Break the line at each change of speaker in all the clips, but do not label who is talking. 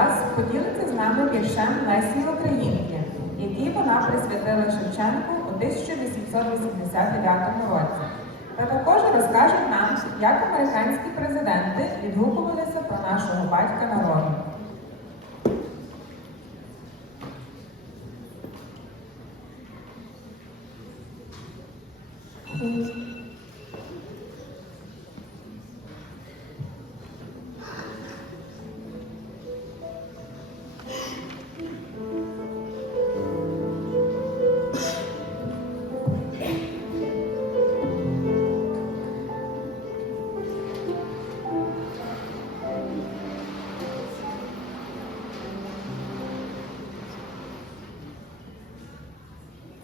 вас поділиться з нами віршем Лесі Українки, який вона присвятила Шевченку у 1889 році. Та також розкаже нам, як американські президенти відгукувалися про нашого батька народу.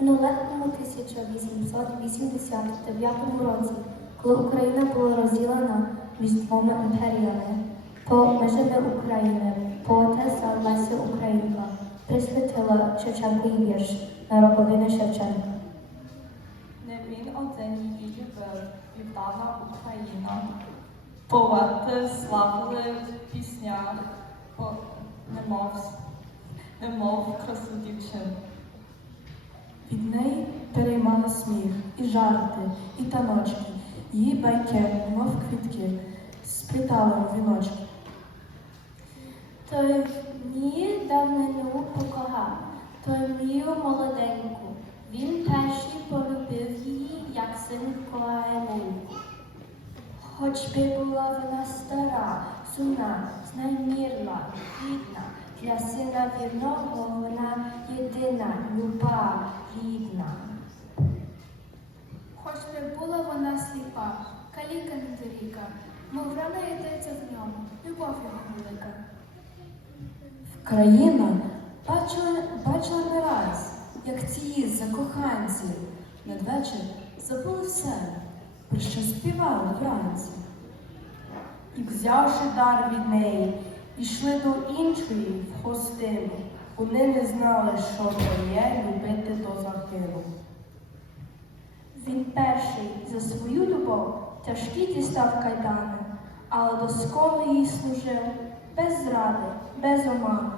У нелегкому 1889 році, коли Україна була розділена між двома імперіями, по межами України поетеса Леся Українка присвятила Шевченкові вірш на роковини Шевченка.
Не він один її любив, вітала Україна. Поети славили в піснях, немов, немов красу дівчин.
Від неї переймали сміх, і жарти, і таночки, її байки, мов квітки, сплітали у віночки.
Той мій давнину покохав, той мію молоденьку. Він перший полюбив її, як син колененьку. Хоч би була вона стара, сумна, знаймірла, бідна, для сина вірного вона єдина, люба, рідна.
Хоч би була вона сліпа, каліка не доріка, мов рана йдеться в ньому, любов його велика.
Країна бачила, бачила не раз, як ці закоханці надвечір забули все, про що співали вранці. І взявши дар від неї, пішли до іншої в хостину. Вони не знали, що то є любити до загину.
Він перший за свою любов тяжкі дістав кайдани, але доскону їй служив без зради, без омани.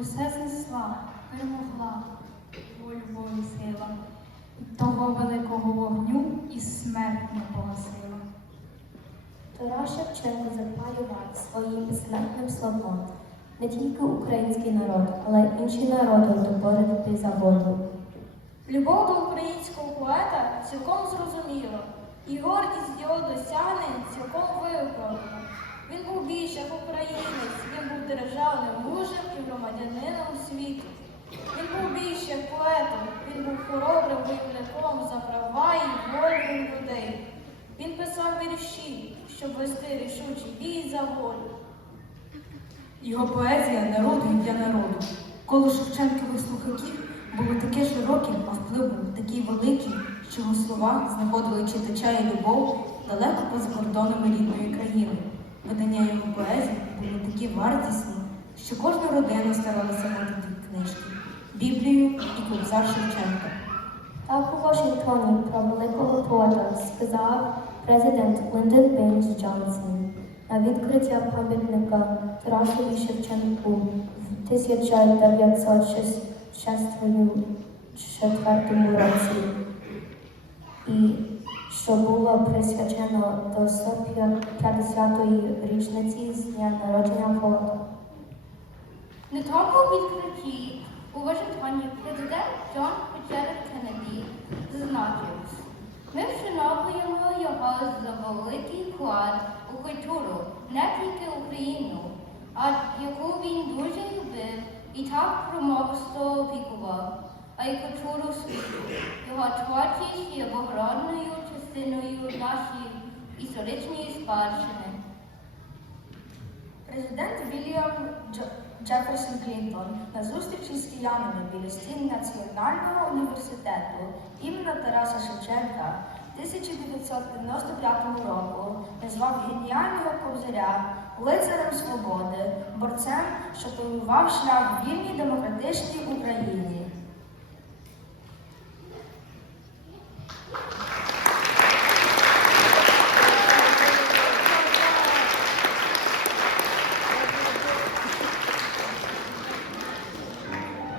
Усе знесла, перемогла, волю волі сила, того великого вогню і смерть не погасила.
Тарас Шевченко запалював своїм смертним словом не тільки український народ, але й інші народи до боротьби.
Любов до українського поета цілком зрозуміла, і гордість його досягнень цілком виправдана. Він був більше як українець, він був державним мужем і громадянином світу. Він був більше як поетом, він був хоробрим вояком за права і волю щоб вести рішучий бій за волю.
Його поезія народу і для народу. Коло Шевченкових слухаків було таке широке, а вплив був такий великий, що його слова знаходили читача і любов далеко поза кордонами рідної країни. Видання його поезії були такі вартісні, що кожна родина старалася мати дві книжки Біблію і Кобзар Шевченка.
Так у Вашингтоні про великого поета сказав президент Линдон Бейнс Джонсон. На відкриття пам'ятника Тарасові Шевченку в 1964 році, і що було присвячено до 150-ї річниці з дня народження поета.
На тому відкритті у Вашингтоні президент Джон Фіцджеральд Кеннеді за великий вклад у культуру, не тільки Україну, а яку він дуже любив і так промовсто опікував, а й культуру світу. Його творчість є благородною частиною нашої історичної спадщини.
Президент Вільям Дж- Джеферсон Клінтон на зустрічі з киянами біля стін Національного університету імені Тараса Шевченка 1995 року назвав геніального кобзаря лицарем свободи, борцем, що пробував шлях в вільній демократичній Україні.